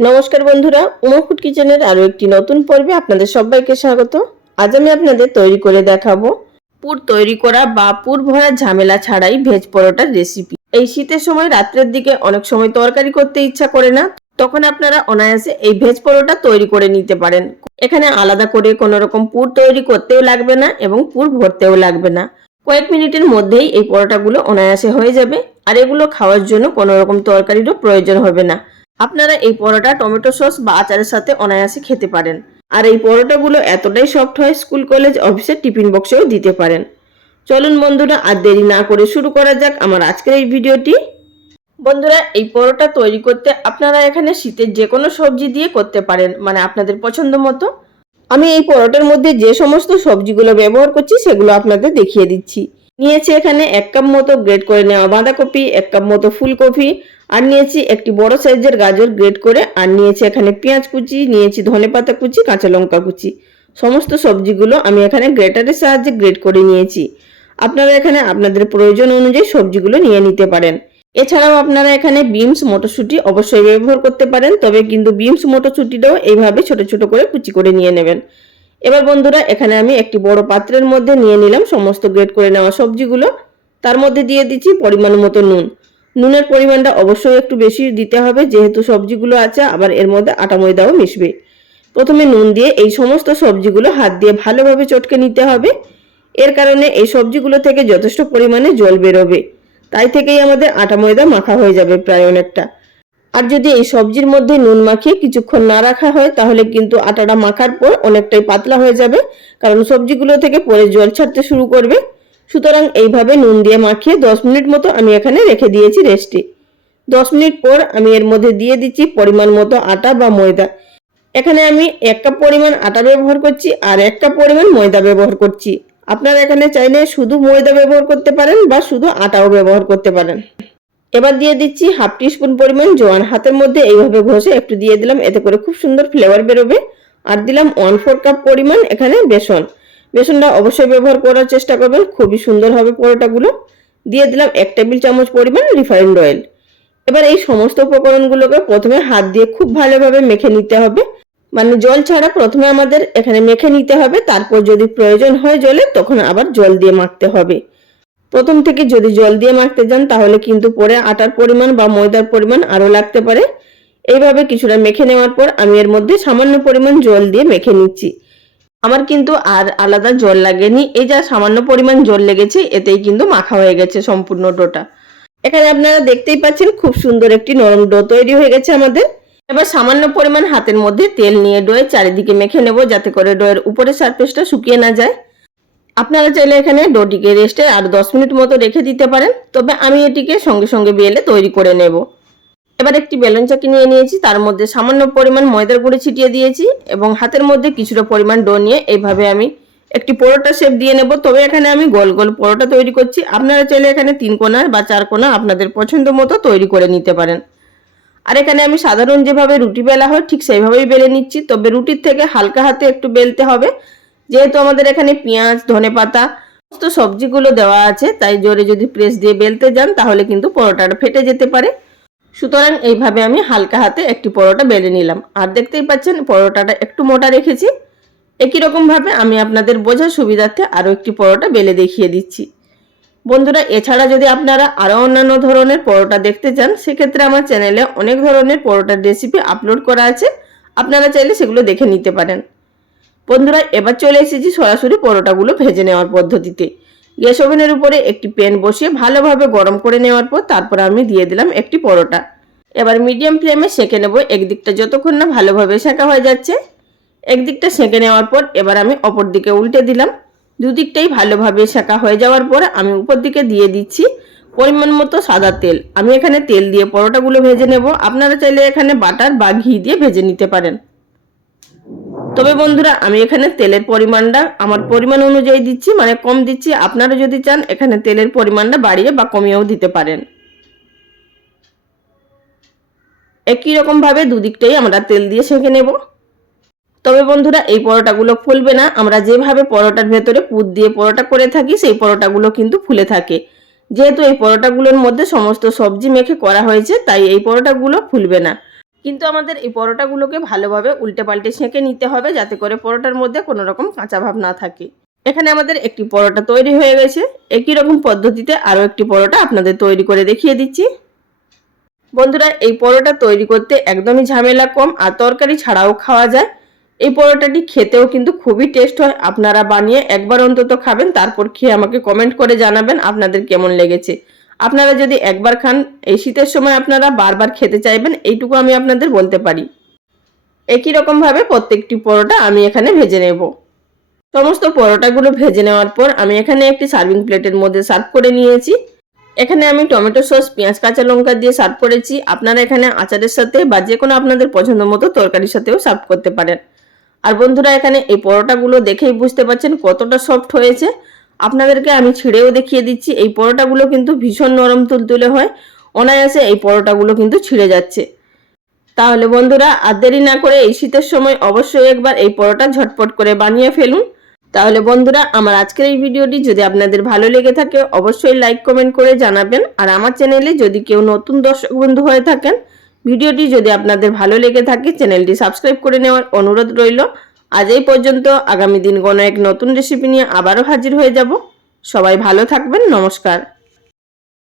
নমস্কার বন্ধুরা উমাফুড কিচেনের আরও একটি নতুন পর্বে আপনাদের সবাইকে স্বাগত। আজ আমি আপনাদের তৈরি করে দেখাবো পুর তৈরি করা বা পুর ভরা ঝামেলা ছাড়াই ভেজ পরোটার রেসিপি এই শীতের সময় রাত্রের দিকে অনেক সময় তরকারি করতে ইচ্ছা করে না, তখন আপনারা অনায়াসে এই ভেজ পরোটা তৈরি করে নিতে পারেন। এখানে আলাদা করে কোনো রকম পুর তৈরি করতেও লাগবে না এবং পুর ভরতেও লাগবে না। কয়েক মিনিটের মধ্যেই এই পরোটাগুলো অনায়াসে হয়ে যাবে, আর এগুলো খাওয়ার জন্য কোনো রকম তরকারিরও প্রয়োজন হবে না। আপনারা এই পরোটা, টমেটো সস বা আচারের সাথে অনায়াসে খেতে পারেন। আর এই পরোটাগুলো এতটাই সফট হয়, স্কুল, কলেজ, অফিসের টিফিন বক্সেও দিতে পারেন। চলুন বন্ধুরা, আর দেরি না করে শুরু করা যাক আমার আজকের এই ভিডিওটি। বন্ধুরা, এই পরোটা তৈরি করতে আপনারা এখানে শীতের যে কোনো সবজি দিয়ে করতে পারেন মানে আপনাদের পছন্দ মতো। আমি এই পরোটার মধ্যে যে সমস্ত সবজিগুলো ব্যবহার করছি, সেগুলো আপনাদের দেখিয়ে দিচ্ছি। নিয়েছি এখানে এক কাপ মতো গ্রেট করে নেওয়া বাঁধাকপি, এক কাপ মতো ফুলকপি, আর নিয়েছি একটি বড় সাইজের গাজর গ্রেট করে, আর নিয়েছি এখানে পেঁয়াজ কুচি, নিয়েছি ধনেপাতা কুচি, কাঁচা লঙ্কা কুচি। সমস্ত সবজিগুলো আমি এখানে গ্রেটারের সাহায্যে গ্রেট করে নিয়েছি। আপনারা এখানে আপনাদের প্রয়োজন অনুযায়ী সবজিগুলো নিয়ে নিতে পারেন। এছাড়াও আপনারা এখানে বিমস মটরশুঁটি অবশ্যই ব্যবহার করতে পারেন, তবে কিন্তু বিমস মটরশুঁটিটাও এইভাবে ছোট ছোট করে কুচি করে নিয়ে নেবেন। এবার বন্ধুরা, এখানে আমি একটি বড় পাত্রের মধ্যে নিয়ে নিলাম সমস্ত গ্রেট করে নেওয়া সবজিগুলো। তার মধ্যে দিয়ে দিচ্ছি পরিমাণ মতো নুন। নুনের পরিমাণটা অবশ্যই একটু বেশি দিতে হবে, যেহেতু সবজিগুলো আছে, আবার এর মধ্যে আটা ময়দাও মিশবে। প্রথমে নুন দিয়ে এই সমস্ত সবজিগুলো হাত দিয়ে ভালোভাবে চটকে নিতে হবে। এর কারণে এই সবজিগুলো থেকে যথেষ্ট পরিমাণে জল বেরোবে। তাই থেকেই আমাদের আটা ময়দা মাখা হয়ে যাবে প্রায় অনেকটা। আর যদি এই সবজির মধ্যে নুন মাখিয়ে কিছুক্ষণ না রাখা হয়, তাহলে কিন্তু আটাটা মাখার পর অনেকটাই পাতলা হয়ে যাবে, কারণ সবজিগুলো থেকে পরে জল ছাড়তে শুরু করবে। সুতরাং এইভাবে নুন দিয়ে মাখিয়ে দশ মিনিট মতো আমি এখানে রেখে দিয়েছি রেস্টে দশ মিনিট পর আমি এর মধ্যে দিয়ে দিচ্ছি পরিমাণ মতো আটা বা ময়দা। এখানে আমি এক কাপ পরিমাণ আটা ব্যবহার করছি আর এক কাপ পরিমাণ ময়দা ব্যবহার করছি। আপনারা এখানে চাইলে শুধু ময়দা ব্যবহার করতে পারেন বা শুধু আটাও ব্যবহার করতে পারেন। এবার দিয়ে দিচ্ছি হাফ টিস্পুন পরিমাণ জোয়ান হাতের মধ্যে এইভাবে ঘষে একটু দিয়ে দিলাম, এতে করে খুব সুন্দর ফ্লেভার বেরোবে। আর দিলাম ওয়ান ফোর কাপ পরিমাণ এখানে বেসন। বেসনটা অবশ্যই ব্যবহার করার চেষ্টা করবেন, খুবই সুন্দর হবে পরোটাগুলো। দিয়ে দিলাম এক টেবিল চামচ পরিমাণ রিফাইন্ড অয়েল এবার এই সমস্ত উপকরণগুলোকে প্রথমে হাত দিয়ে খুব ভালোভাবে মেখে নিতে হবে। মানে জল ছাড়া প্রথমে আমাদের এখানে মেখে নিতে হবে, তারপর যদি প্রয়োজন হয় জলে, তখন আবার জল দিয়ে মাখতে হবে। প্রথম থেকে যদি জল দিয়ে মাখতে যান, তাহলে কিন্তু পরে আটার পরিমাণ বা ময়দার পরিমাণ আরও লাগতে পারে। এইভাবে কিছুটা মেখে নেওয়ার পর আমি এর মধ্যে সামান্য পরিমাণ জল দিয়ে মেখে নিচ্ছি। আমার কিন্তু আর আলাদা জল লাগেনি। এই যা সামান্য পরিমাণ জল লেগেছে, এতেই কিন্তু মাখা হয়ে গেছে সম্পূর্ণ ডোটা। এখানে আপনারা দেখতেই পাচ্ছেন খুব সুন্দর একটি নরম ডো তৈরি হয়ে গেছে আমাদের। এবার সামান্য পরিমাণ হাতের মধ্যে তেল নিয়ে ডোয়ের চারিদিকে মেখে নেব, যাতে করে ডোয়ের উপরে সারফেসটা শুকিয়ে না যায়। আপনারা চাইলে এখানে ডোটিকে রেস্টে আর দশ মিনিট মতো রেখে দিতে পারেন, তবে আমি এটিকে সঙ্গে সঙ্গে বেলে তৈরি করে নেব। এবার একটি বেলুন চাকি নিয়ে নিয়েছি, তার মধ্যে সামান্য পরিমাণ ময়দার গুঁড়ো ছিটিয়ে দিয়েছি এবং হাতের মধ্যে কিছুটা পরিমাণ ডো নিয়ে এইভাবে আমি একটি পরোটা শেপ দিয়ে নেব। তবে এখানে আমি গোল গোল পরোটা তৈরি করছি, আপনারা চাইলে এখানে তিন কোনা বা চার কোনা আপনাদের পছন্দ মতো তৈরি করে নিতে পারেন। আর এখানে আমি সাধারণ যেভাবে রুটি বেলা হয় ঠিক সেইভাবেই বেলে নিচ্ছি, তবে রুটির থেকে হালকা হাতে একটু বেলতে হবে যেহেতু আমাদের এখানে পেঁয়াজ ধনে পাতা সমস্ত সবজিগুলো দেওয়া আছে, তাই জোরে যদি প্রেস দিয়ে বেলতে যান, তাহলে কিন্তু পরোটাটা ফেটে যেতে পারে। সুতরাং এইভাবে আমি হালকা হাতে একটি পরোটা বেলে নিলাম। আর দেখতেই পাচ্ছেন, পরোটাটা একটু মোটা রেখেছি। একই রকমভাবে আমি আপনাদের বোঝার সুবিধার্থে আরও একটি পরোটা বেলে দেখিয়ে দিচ্ছি। বন্ধুরা, এছাড়া যদি আপনারা আরও অন্যান্য ধরনের পরোটা দেখতে চান, সেক্ষেত্রে আমার চ্যানেলে অনেক ধরনের পরোটার রেসিপি আপলোড করা আছে। আপনারা চাইলে সেগুলো দেখে নিতে পারেন। বন্ধুরা, এবার চলে এসেছি সরাসরি পরোটাগুলো ভেজে নেওয়ার পদ্ধতিতে। গ্যাস ওভেনের উপরে একটি প্যান বসিয়ে ভালোভাবে গরম করে নেওয়ার পর তারপর আমি দিয়ে দিলাম একটি পরোটা। এবার মিডিয়াম ফ্লেমে সেঁকে নেব, একদিকটা যতক্ষণ না ভালোভাবে সেঁকা হয়ে যাচ্ছে। একদিকটা সেঁকে নেওয়ার পর এবার আমি অপর দিকে উল্টে দিলাম। দুদিকটাই ভালোভাবে সেঁকা হয়ে যাওয়ার পর আমি উপর দিকে দিয়ে দিচ্ছি পরিমাণ মতো সাদা তেল। আমি এখানে তেল দিয়ে পরোটাগুলো ভেজে নেব। আপনারা চাইলে এখানে বাটার বা ঘি দিয়ে ভেজে নিতে পারেন। তবে বন্ধুরা, আমি এখানে তেলের পরিমাণটা আমার পরিমাণ অনুযায়ী দিচ্ছি মানে কম দিচ্ছি। আপনারা যদি চান, এখানে তেলের পরিমাণটা বাড়িয়ে বা কমিয়েও দিতে পারেন। একই রকমভাবে দুদিকটাই আমরা তেল দিয়ে সেঁকে নেব। তবে বন্ধুরা, এই পরোটাগুলো ফুলবে না। আমরা যেভাবে পরোটার ভেতরে পুর দিয়ে পরোটা করে থাকি, সেই পরোটাগুলো কিন্তু ফুলে থাকে। যেহেতু এই পরোটাগুলোর মধ্যে সমস্ত সবজি মেখে করা হয়েছে, তাই এই পরোটাগুলো ফুলবে না। কিন্তু আমাদের এই পরোটাগুলোকে ভালোভাবে উল্টে পাল্টে সেঁকে নিতে হবে যাতে করে পরোটার মধ্যে কোনো রকম কাঁচা ভাব না থাকে। এখানে আমাদের একটি পরোটা তৈরি হয়ে গেছে। একই রকম পদ্ধতিতে আরও একটি পরোটা আপনাদের তৈরি করে দেখিয়ে দিচ্ছি। বন্ধুরা, এই পরোটা তৈরি করতে একদমই ঝামেলা কম আর তরকারি ছাড়াও খাওয়া যায়। এই পরোটাটি খেতেও কিন্তু খুবই টেস্ট হয়। আপনারা বানিয়ে একবার অন্তত খাবেন, তারপর খেয়ে আমাকে কমেন্ট করে জানাবেন আপনাদের কেমন লেগেছে। আপনারা যদি একবার খান, এই শীতের সময় আপনারা বারবার খেতে চাইবেন, এইটুকু আমি আপনাদের বলতে পারি। একই রকমভাবে প্রত্যেকটি পরোটা আমি এখানে ভেজে নেব। সমস্ত পরোটাগুলো ভেজে নেওয়ার পর আমি এখানে একটি সার্ভিং প্লেটের মধ্যে সার্ভ করে নিয়েছি। এখানে আমি টমেটো সস, পেঁয়াজ, কাঁচা লঙ্কা দিয়ে সার্ভ করেছি। আপনারা এখানে আচারের সাথে বা যে কোনো আপনাদের পছন্দ মতো তরকারির সাথেও সার্ভ করতে পারেন। আর বন্ধুরা, এখানে এই পরোটাগুলো দেখেই বুঝতে পারছেন কতটা সফট হয়েছে। আপনাদেরকে আমি ছিঁড়েও দেখিয়ে দিচ্ছি, এই পরোটাগুলো কিন্তু ভীষণ নরম তুলতুলে হয়। অনায়াসে এই পরোটাগুলো কিন্তু ছিঁড়ে যাচ্ছে। তাহলে বন্ধুরা, আর দেরি না করে এই শীতের সময় অবশ্যই একবার এই পরোটা ঝটপট করে বানিয়ে ফেলুন। তাহলে বন্ধুরা, আমার আজকের এই ভিডিওটি যদি আপনাদের ভালো লেগে থাকে, অবশ্যই লাইক কমেন্ট করে জানাবেন। আর আমার চ্যানেলে যদি কেউ নতুন দর্শক বন্ধু হয়ে থাকেন, ভিডিওটি যদি আপনাদের ভালো লেগে থাকে, চ্যানেলটি সাবস্ক্রাইব করে নেওয়ার অনুরোধ রইল। আজ এই পর্যন্ত। আগামী দিন কোনো এক নতুন রেসিপি নিয়ে আবারও হাজির হয়ে যাব। সবাই ভালো থাকবেন। নমস্কার।